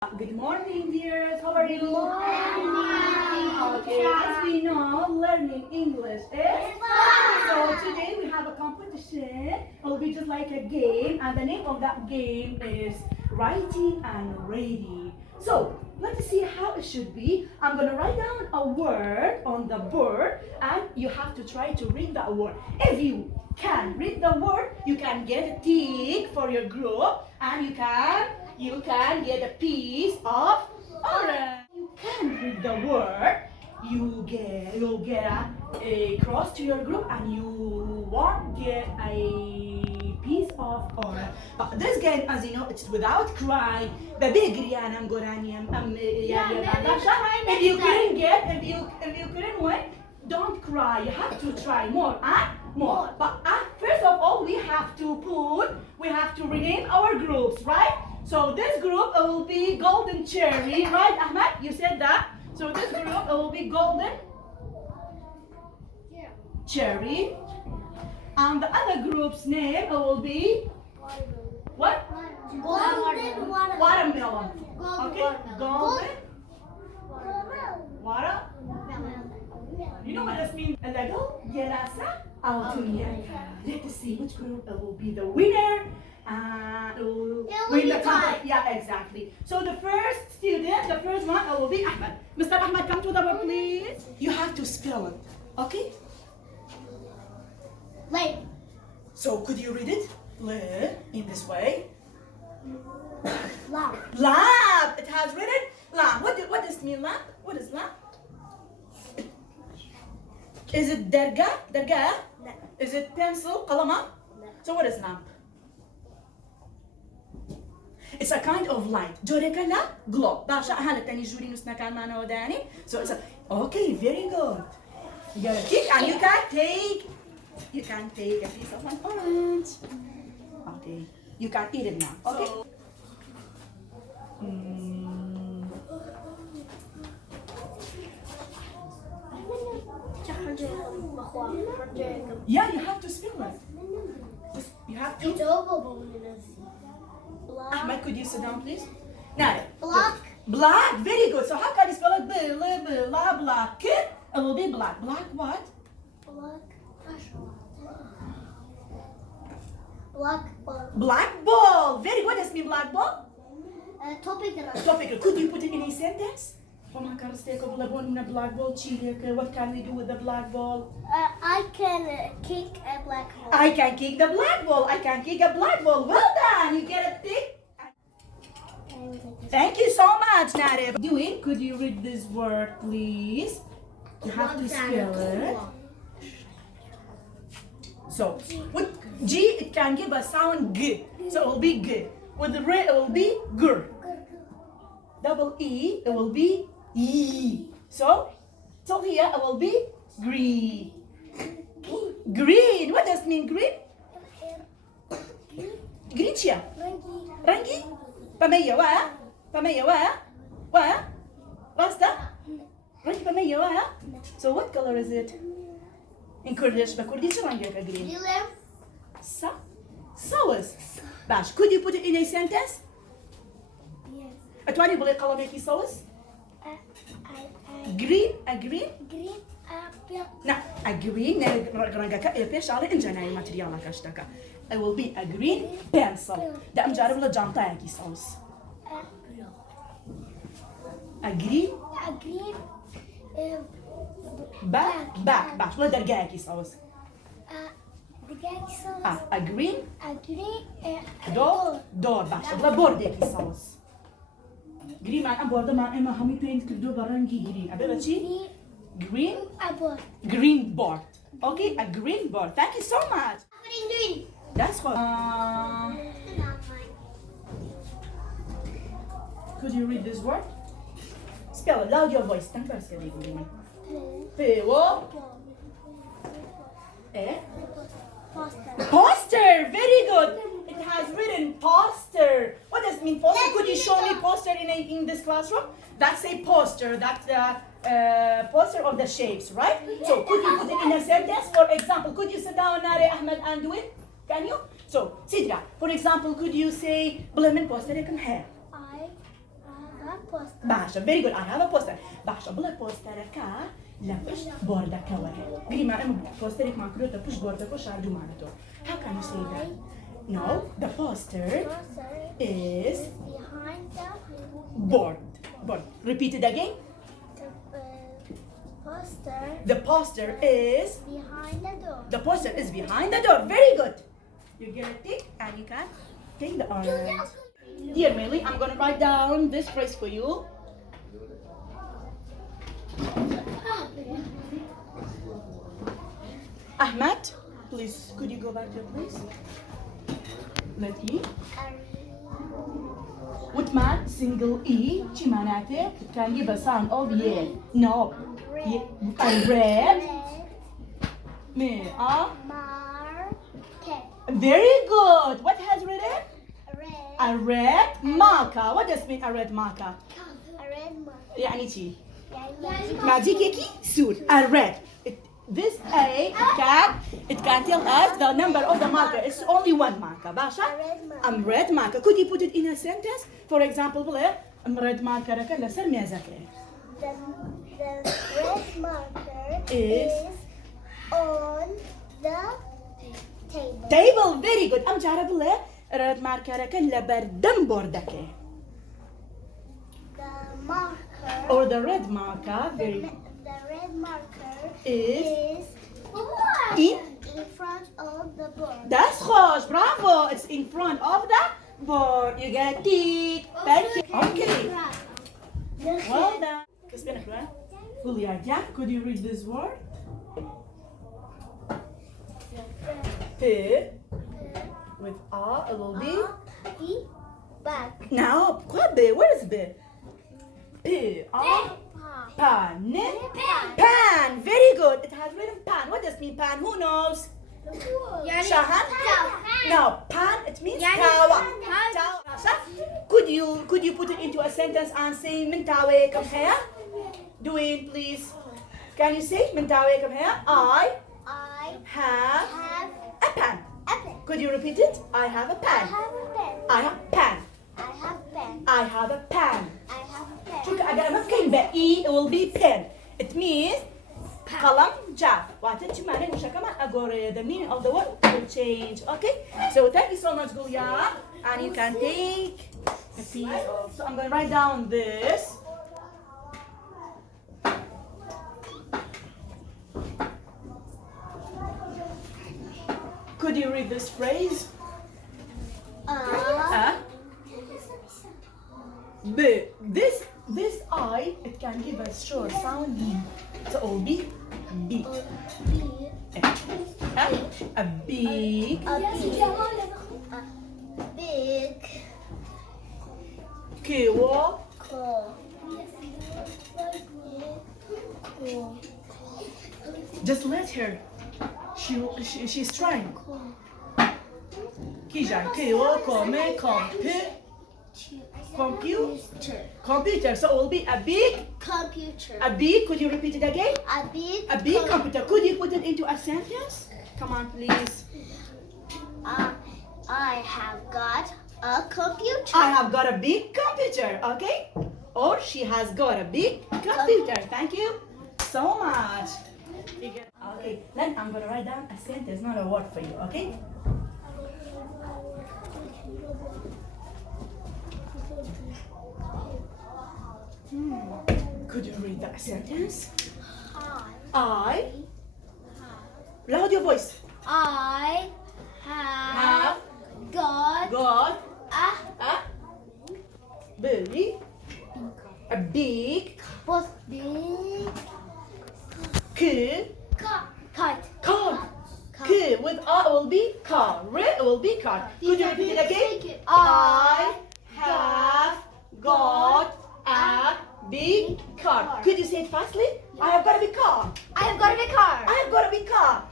Good morning, dears. How are you? Good morning. Okay, as we know, learning English is fun. So today we have a competition. It'll be just like a game, and the name of that game is Writing and Reading. So let's see how it should be. I'm gonna write down a word on the board, and you have to try to read that word. If you can read the word, you can get a tick for your group, and you can get a piece of orange. You can read the word. You'll get a cross to your group, and you won't get a piece of orange. But this game, as you know, it's without crying. ببجري أنا مقراني If you couldn't win, don't cry. You have to try more and more. But first of all, we have to rename our groups, right? So this group will be golden cherry, right, Ahmed? You said that. So this group will be golden cherry, and the other group's name will be what? Golden Watermelon. Okay, golden water. You know what this means? Lego, Gelasa, Altunia. Let's see which group will be the winner. Win the contest. Yeah, exactly. So the first one will be Ahmed. Mr. Ahmed, come to the board, please. You have to spell it, okay? Wait. So could you read it? In this way. Lab. Lab. It has written lab. What does it mean, lab? What is lab? Is it درجة؟ درجة؟ No. Is it pencil? قلمة? No. So what is lamp? It's a kind of light. جوريكا لا glow. باشا هلا تاني جوري نسنا كان معنا وداني. So it's a okay, very good. You gotta take and you can take a piece of an orange. Okay, you can eat it now. Okay. Yeah, you have to spell it. You have to. Ahmed, could you sit down, please? Now, Black. Black, very good. So how can you spell it? Black. It will be black. Black what? Black ball. Black ball. Very good. What does mean black ball? Topic. Could you put it in a sentence? Black ball. What can we do with the black ball? I can kick a black ball. I can kick the black ball. I can kick a black ball. Well done. You get a tick. Thank you so much, Narib. Could you read this word, please? You have to spell it. So, with G, it can give a sound G. So it will be G. With the R, it will be gr. Double E, it will be E. So here it will be green. Green. What does it mean green? Green chia. Rangi. Pamaya wa? Rasta? Rangi pamaya wa? So what color is it? In Kurdish, rangi ka green. Sauce. Bash, could you put it in a sentence? Yes. أتواني بلي قلمي sauce? Green, a green? Green apple. No, a green. رنجك إيش على إنجناي ماتريالك أشتكى. It will be a green pencil. ده أمجرب له جانتا يكي sauce. A green. A green. Back. ولا درجة يكي sauce. A green. A green. Door. باش. ولا board يكي sauce. Green مع أبورد مع إما همي paint كردو برنجي green. أبي بتشي. Green. Green board. Okay, a green board. Thank you so much. Green. That's what. Could you read this word? Spell it. Loud your voice. Thank you. Poster. Very good. It has written poster. What does it mean poster? Could you show me poster in this classroom? That's a poster. That's the poster of the shapes, right? So could you put it in a sentence? For example, could you sit down, Nare Ahmed, and do it? Can you? So, Sidra, for example, could you say, Blemen poster hair? I باشا very good I have a poster باشا بڵێ پۆستەرەکە لە پشت بۆردەکەوە گریمانە پۆستەرێک ماکرۆتە پشت بۆردەکە شاردومانەتۆ how can you say that no the poster is behind the board repeat it again poster the poster is behind the door. the poster is behind the door very good you get a tick and you can take the orange dear Millie I'm gonna write down this phrase for you Ahmed, please, could you go back to your place? Let me. Whitman, single E, شي معناته can give a sound of yeah. No. A red. Me. Market. Very good. What has written? Red. A red marker. What does mean a red marker? A red market. يعني شي. Magiciki soon. A red. This A it can tell us the number of the marker. It's only one marker. Basha? A red marker. Red marker. Could you put it in a sentence? For example, red marker كلا سر ميزاكي. The red marker Is on the table. Table. Very good. أم جارب red marker كلا بردم بوردكي. The marker. Or the red marker. Very. The red marker Is in front of the board. That's خوش. Bravo. It's in front of the board. You get it. Thank you. Okay. Well done. كسبنا حلوة. Julia, yeah. Could you read this word? P with A it will be. Back. Now, what B? Where is B? P A pan. Pan. Very good. It has written pan. What does mean pan? Who knows? Shahan? No, pan it means tawa. Tawa. Could you put it into a sentence and say من tawa come here? Do it please. Can you say من tawa come here? I have a pen. Could you repeat it? I have a pen. I have pen. I have a pen. شوف أجل ما كان بقى it will be pen. It means قلم جاف. وعطيت معنى مش كمان أقول the meaning of the word will change. Okay? So thank you so much, Julia. And you can take a piece. So I'm gonna write down this. Could you read this phrase? B. This I it can give a short sound B. So it will be beat. A big. Big. Just let her. She's trying. Kijan computer. So it will be a big. Computer. A big. Could you repeat it again? A big Computer. Could you put it into a sentence? Come on, please. I have got a computer. I have got a big computer. Okay? Or she has got a big computer. Thank you so much. Okay, then I'm gonna write down a sentence, not a word for you. Okay? Could you read that sentence? I. Loud your voice. I have got a big car. car. With A will be car. Will be car. Could you repeat it again? I have got a big car. Could you say it fastly? I have got a big car. I have got a big car. I have got a big car.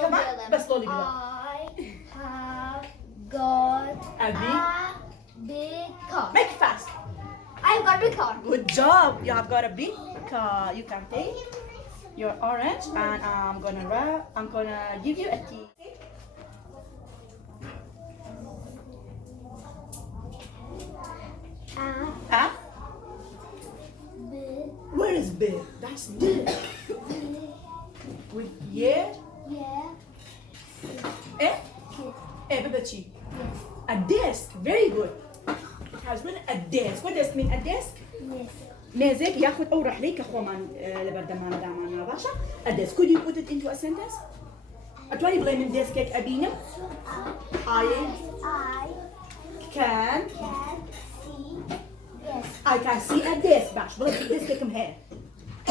Come on, بس slowly. I have got A big car. Make it fast. I have got a big car. Good job. You have got a big car. You can take your orange and I'm gonna give you a tea. is B? That's D. With yeah. Eh? Babachi. A desk. Very good. It has been a desk. What does it mean? A desk? مازال ياخذ أوراق ليك أخوان لبردمان دامان باشا. A desk. Could you put it into a sentence? أتواني بلاي من ديسكك أبينا. I can see a desk. باش بلاك ديسكك مهين. I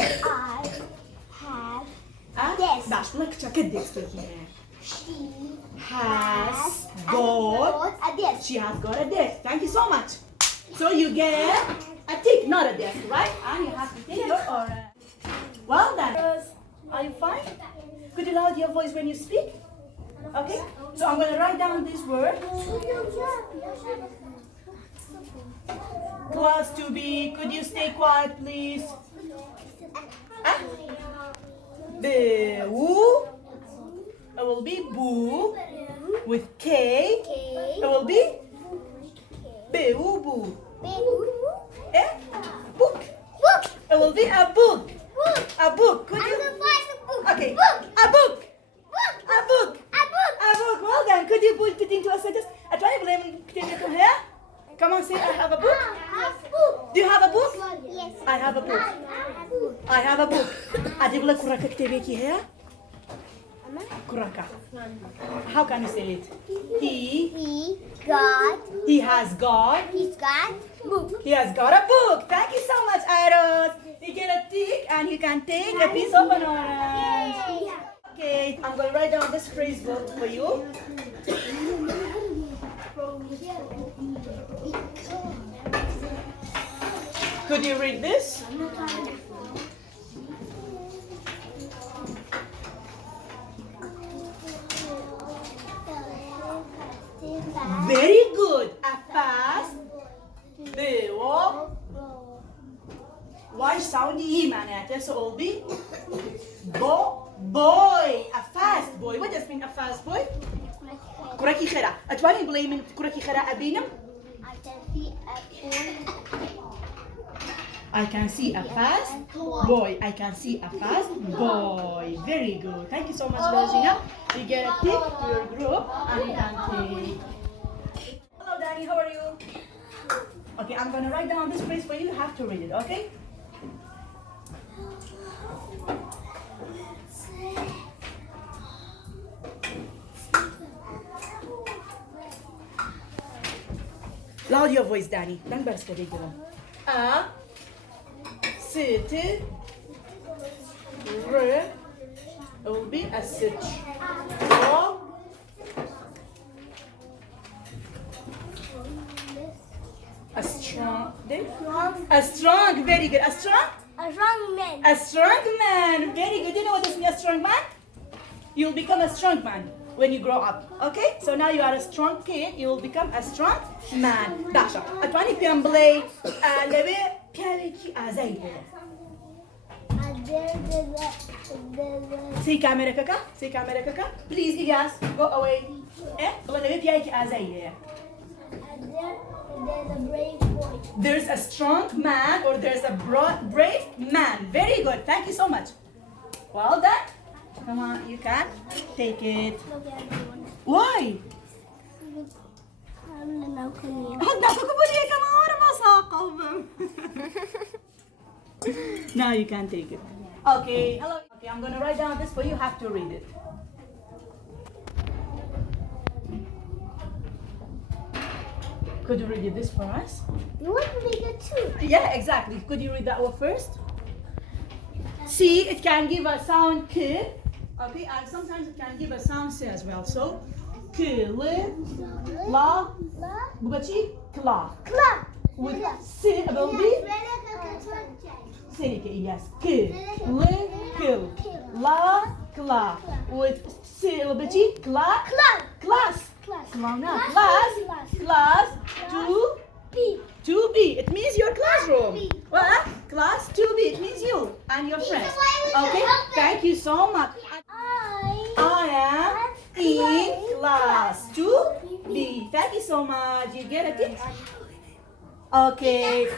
have desk. باش بلاك تشكل ديسكك مهين. She has got a desk. She has got a desk. Thank you so much. So you get a tick, not a desk, right? And you have to take your order. Well done. Are you fine? Could you lower your voice when you speak? Okay. So I'm going to write down this word. Class to be. Could you stay quiet, please? Boo. It will be boo with K. It will be boo boo. Eh? Book. It will be a book. A book. Could you? Okay. A book. A book. A book. Well done. Could you put it into a sentence? I try to blame here. Come on, say I have a book. Do you have a book? Yes. I have a book. I have a book. أجيب لك كركة كتابيكي هي. كركة. How can you say it? He has got book. He has got a book. Thank you so much, Iris. You get a tick and you can take a piece of an orange. Okay, I'm going to write down this phrase book for you. Could you read this? Very good. A fast وايش sound E معناته so it'll be boy. A fast boy. What does mean a fast boy? كركي خرا. أتواني بلاي من كركي خرا أبينم. I can see a fast boy. I can see a fast boy. Very good. Thank you so much, Virginia. You get a tip to your group and you can take. Hello, Danny. How are you? Okay, I'm going to write down this phrase for you. You have to read it, okay? Loud your voice, Danny. Don't burst the video. Sit. It will be a sit. A strong. A strong. Very good. A strong. A strong man. A strong man. Very good. Do you know what does mean a strong man? You'll become a strong man when you grow up. Okay? So now you are a strong kid. You will become a strong man. Dasha. Atwani piamblay. Leve pialiki azayde. See camera kaka. See camera kaka. Please, Ilyas, go away. Leve pialiki azayde. There's a brave boy. There's a strong man or there's a brave man. Very good. Thank you so much. Well done. Come on, you can take it. Why? Now you can take it. Okay. Hello. Okay, I'm going to write down this for you. You have to read it. Could you read this for us? You want to read it too? Yeah, exactly. Could you read that one first? See, it can give a sound K. Okay, and sometimes it can give a sound C as well. So, K, la, bubachi, kla. With C, it will be yes. K, kill. La, kla. With C, it will be class. Class 2B. It means your classroom. What? Class 2B. It means you and your friends. Okay? Thank you so much. I am in class 2B. Thank you so much. You get a tip? Okay.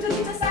to teacher side.